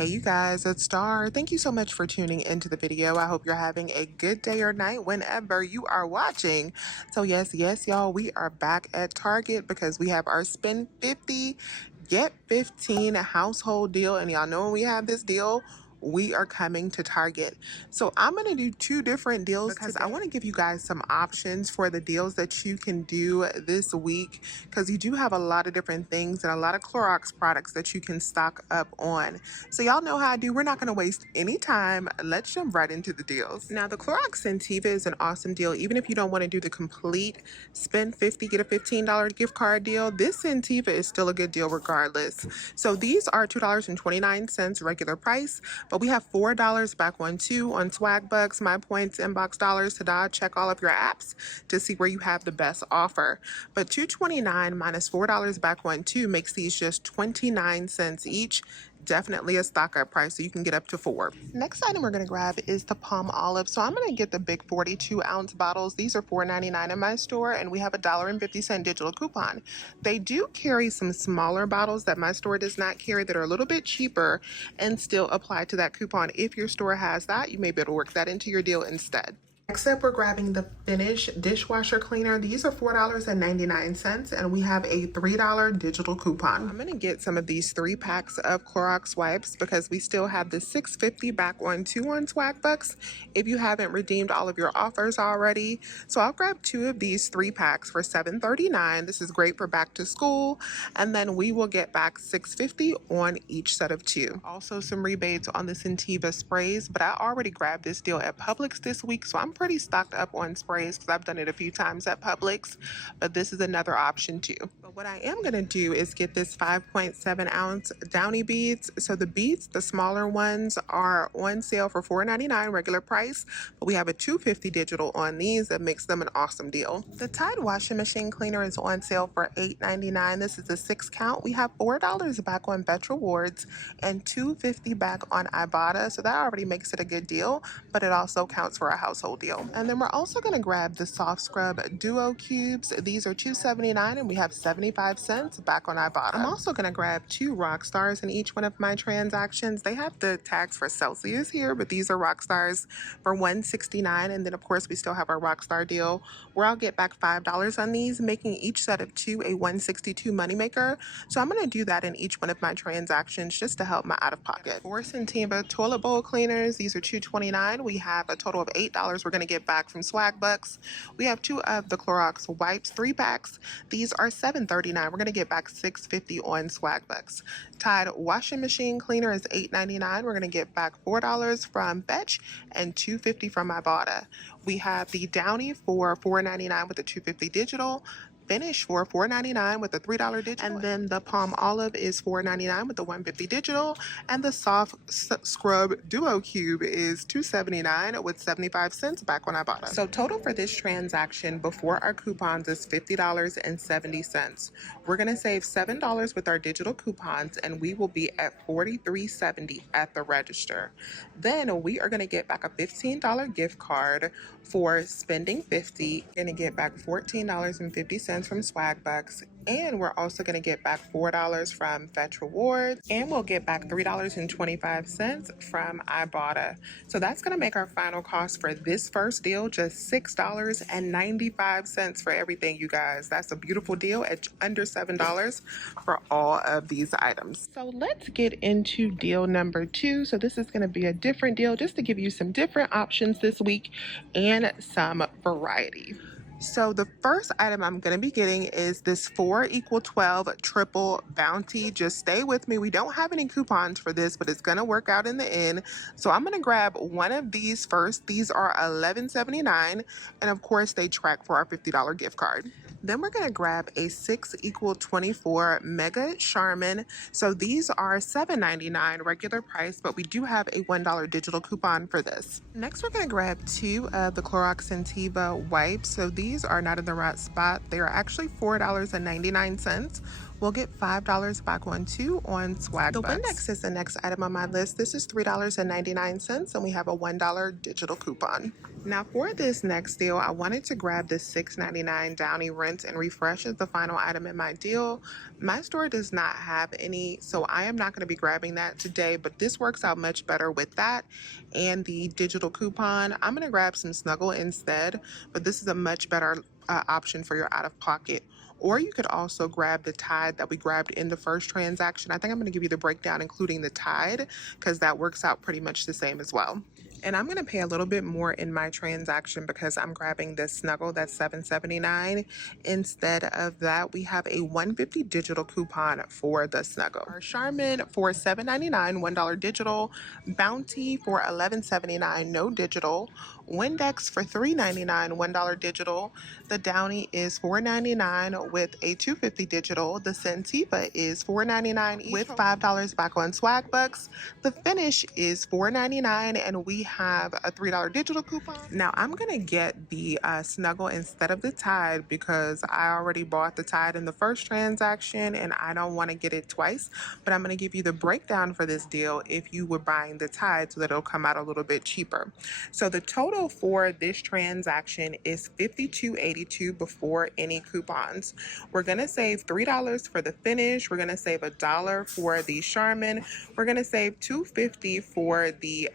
Hey you guys, it's Star. Thank you so much for tuning into the video. I hope you're having a good day or night whenever you are watching. So yes, y'all, we are back at Target because we have our spend 50, get 15 household deal. And y'all know when we have this deal, we are coming to Target. So I'm going to do two different deals because I want to give you guys some options for the deals that you can do this week, because you do have a lot of different things and a lot of Clorox products that you can stock up on. So y'all know how I do. We're not going to waste any time. Let's jump right into the deals. Now, the Clorox Scentiva is an awesome deal. Even if you don't want to do the complete spend 50, get a $15 gift card deal, this Scentiva is still a good deal regardless. So these are $2.29 regular price, but we have $4 back on Swag Bucks, My Points, Inbox Dollars, Tada. Check all of your apps to see where you have the best offer. But $2.29 minus $4 back on makes these just 29 cents each. Definitely a stock up price, so you can get up to 4. Next item we're going to grab is the palm olive. So I'm going to get the big 42-ounce bottles. These are $4.99 in my store, and we have a $1.50 digital coupon. They do carry some smaller bottles that my store does not carry that are a little bit cheaper and still apply to that coupon. If your store has that, you may be able to work that into your deal instead. Next up, we're grabbing the Finish dishwasher cleaner. These are $4.99, and we have a $3 digital coupon. I'm gonna get some of these 3 packs of Clorox wipes because we still have the $6.50 back on Swag Bucks if you haven't redeemed all of your offers already. So I'll grab 2 of these 3 packs for $7.39. This is great for back to school, and then we will get back $6.50 on each set of 2. Also some rebates on the Scentiva sprays, but I already grabbed this deal at Publix this week, so I'm pretty stocked up on sprays because I've done it a few times at Publix, but this is another option too. But what I am going to do is get this 5.7 ounce Downy beads. So the beads, the smaller ones, are on sale for $4.99 regular price, but we have a $2.50 digital on these that makes them an awesome deal. The Tide washing machine cleaner is on sale for $8.99. This is a 6 count. We have $4 back on Bet Rewards and $2.50 back on Ibotta, so that already makes it a good deal, but it also counts for a household deal. And then we're also going to grab the soft scrub duo cubes. These are $2.79, and we have 75 cents back on Ibotta. I'm also going to grab 2 rock stars in each one of my transactions. They have the tags for Celsius here, but these are rock stars for $1.69. And then of course we still have our rock star deal where I'll get back $5 on these, making each set of 2 a $1.62 moneymaker. So I'm going to do that in each one of my transactions just to help my out of pocket. 4 Scentiva toilet bowl cleaners. These are $2.29. We have a total of $8 we're going to get back from Swag Bucks. We have 2 of the Clorox wipes, 3 packs. These are $7.39. We're going to get back $6.50 on Swag Bucks. Tide washing machine cleaner is $8.99. We're going to get back $4 from Fetch and $2.50 from Ibotta. We have the Downy for $4.99 with a $2.50 digital. Finish for $4.99 with a $3 digital, and then the palm olive is $4.99 with the $1.50 digital, and the soft scrub duo cube is $2.79 with 75 cents back on Ibotta. So total for this transaction before our coupons is $50.70. We're going to save $7 with our digital coupons, and we will be at $43.70 at the register. Then we are going to get back a $15 gift card for spending $50. We're going to get back $14.50 from Swag Bucks, and we're also going to get back $4 from Fetch Rewards, and we'll get back $3.25 from Ibotta. So that's going to make our final cost for this first deal just $6.95 for everything, you guys. That's a beautiful deal at under $7 for all of these items. So let's get into deal number 2. So this is going to be a different deal just to give you some different options this week and some variety. So the first item I'm going to be getting is this 4 = 12 triple bounty. Just stay with me. We don't have any coupons for this, but it's going to work out in the end. So I'm going to grab one of these first. These are $11.79, and of course they track for our $50 gift card. Then we're going to grab a 6 = 24 Mega Charmin. So these are $7.99 regular price, but we do have a $1 digital coupon for this. Next, we're going to grab 2 of the Clorox Scentiva wipes. So these are not in the right spot. They are actually $4.99. we'll get $5 back on two on swag bucks. The Windex is the next item on my list. This is $3.99 and we have a $1 digital coupon. Now for this next deal, I wanted to grab the $6.99 Downy Rinse and Refresh as the final item in my deal. My store does not have any, so I am not going to be grabbing that today, but this works out much better with that and the digital coupon. I'm going to grab some Snuggle instead, but this is a much better option for your out-of-pocket. Or you could also grab the Tide that we grabbed in the first transaction. I think I'm going to give you the breakdown including the Tide because that works out pretty much the same as well. And I'm going to pay a little bit more in my transaction because I'm grabbing this Snuggle that's $7.79. Instead of that, we have a $1.50 digital coupon for the Snuggle. Our Charmin for $7.99, $1 digital. Bounty for $11.79, no digital. Windex for $3.99, $1 digital. The Downy is $4.99 with a $2.50 digital. The Sentiva is $4.99 with $5 back on swag bucks. The Finish is $4.99 and we have a $3 digital coupon. Now I'm gonna get the Snuggle instead of the Tide because I already bought the Tide in the first transaction and I don't want to get it twice, but I'm gonna give you the breakdown for this deal if you were buying the Tide so that it'll come out a little bit cheaper. So the total for this transaction is $52.82 before any coupons. We're gonna save $3 for the Finish, we're gonna save $1 for the Charmin, we're gonna save $2.50 for the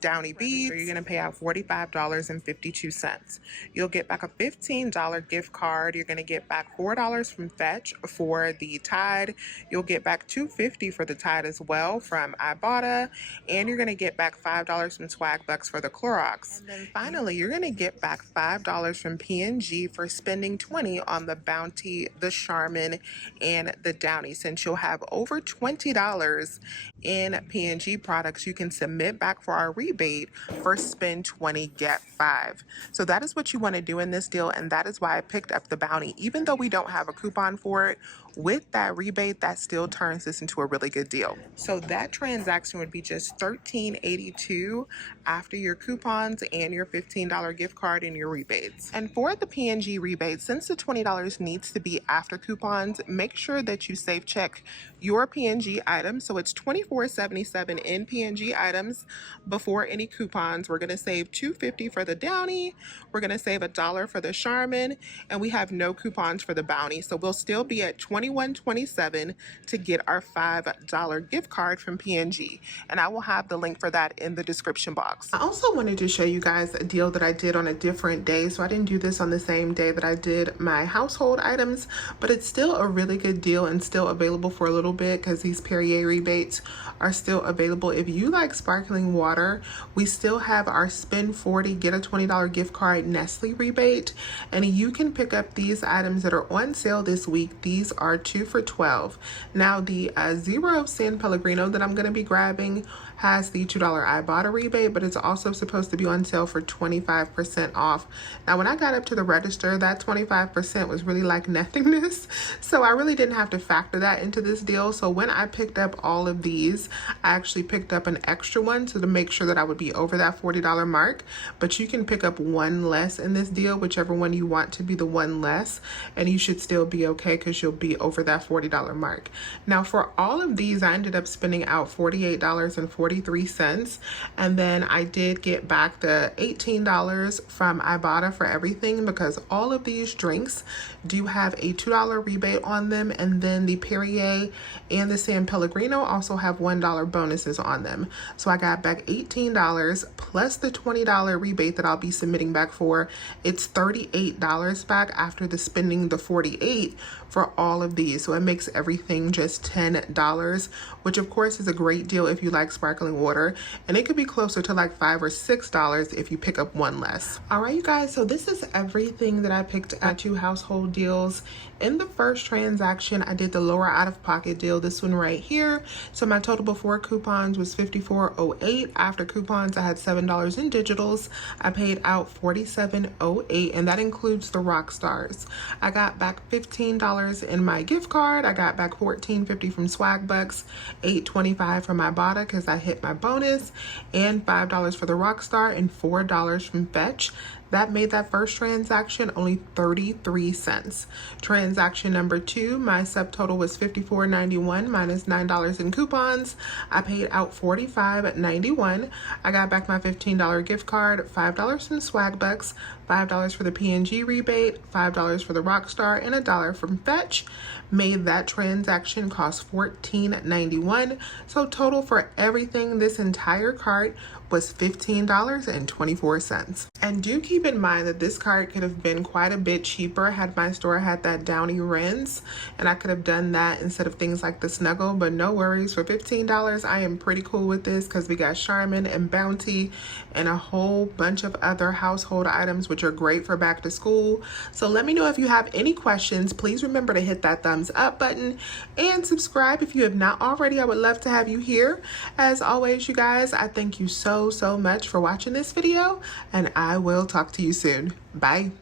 Downy beads. So you're gonna pay out $45.52. You'll get back a $15 gift card. You're gonna get back $4 from Fetch for the Tide. You'll get back $2.50 for the Tide as well from Ibotta, and you're gonna get back $5 from Swag Bucks for the Clorox. And then finally, you're gonna get back $5 from P&G for spending $20 on the Bounty, the Charmin, and the Downy. Since you'll have over $20 in P&G products, you can submit back for our rebate for spend 20 get 5. So that is what you want to do in this deal, and that is why I picked up the Bounty. Even though we don't have a coupon for it, with that rebate, that still turns this into a really good deal. So that transaction would be just $13.82 after your coupons and your $15 gift card and your rebates. And for the P&G rebate, since the $20 needs to be after coupons, make sure that you safe check your P&G items. So it's $24.77 in P&G items before any coupons. We're going to save $2.50 for the Downy, we're going to save $1 for the Charmin, and we have no coupons for the Bounty. So we'll still be at $21.27 to get our $5 gift card from P&G, and I will have the link for that in the description box. I also wanted to show you guys a deal that I did on a different day, so I didn't do this on the same day that I did my household items, but it's still a really good deal and still available for a little bit because these Perrier rebates are still available. If you like sparkling water, we still have our spend 40 get a $20 gift card Nestle rebate, and you can pick up these items that are on sale this week. These are 2 for $12. Now the Zero San Pellegrino that I'm going to be grabbing has the $2 Ibotta rebate, but it's also supposed to be on sale for 25% off. Now when I got up to the register, that 25% was really like nothingness, so I really didn't have to factor that into this deal. So when I picked up all of these, I actually picked up an extra one to make sure that I would be over that $40 mark, but you can pick up one less in this deal, whichever one you want to be the one less, and you should still be okay because you'll be over that $40 mark. Now for all of these, I ended up spending out $48.43, and then I did get back the $18 from Ibotta for everything because all of these drinks do have a $2 rebate on them, and then the Perrier and the San Pellegrino also have $1 bonuses on them. So I got back $18 plus the $20 rebate that I'll be submitting back for. It's $38 back after the spending the $48 for all of these. So it makes everything just $10, which of course is a great deal if you like sparkling water, and it could be closer to like $5 or $6 if you pick up one less. All right, you guys, so this is everything that I picked at 2 household deals. In the first transaction, I did the lower out-of-pocket deal, this one right here. So my total before coupons was $54.08. After coupons, I had $7 in digitals. I paid out $47.08, and that includes the rock stars. I got back $15 in my gift card. I got back $14.50 from Swag Bucks, $8.25 from Ibotta because I hit my bonus, and $5 for the rock star and $4 from Fetch. That made that first transaction only 33 cents. Transaction number 2, my subtotal was $54.91 minus $9 in coupons. I paid out $45.91. I got back my $15 gift card, $5 from Swag Bucks, $5 for the P&G rebate, $5 for the Rockstar, and $1 from Fetch. Made that transaction cost $14.91. So total for everything, this entire cart was $15.24. And do keep in mind that this cart could have been quite a bit cheaper had my store had that Downy rinse, and I could have done that instead of things like the Snuggle, but no worries. For $15, I am pretty cool with this because we got Charmin and Bounty and a whole bunch of other household items which are great for back to school. So let me know if you have any questions. Please remember to hit that thumbs up button and subscribe if you have not already. I would love to have you here. As always, you guys, I thank you so much for watching this video, and I will talk to you soon. Bye.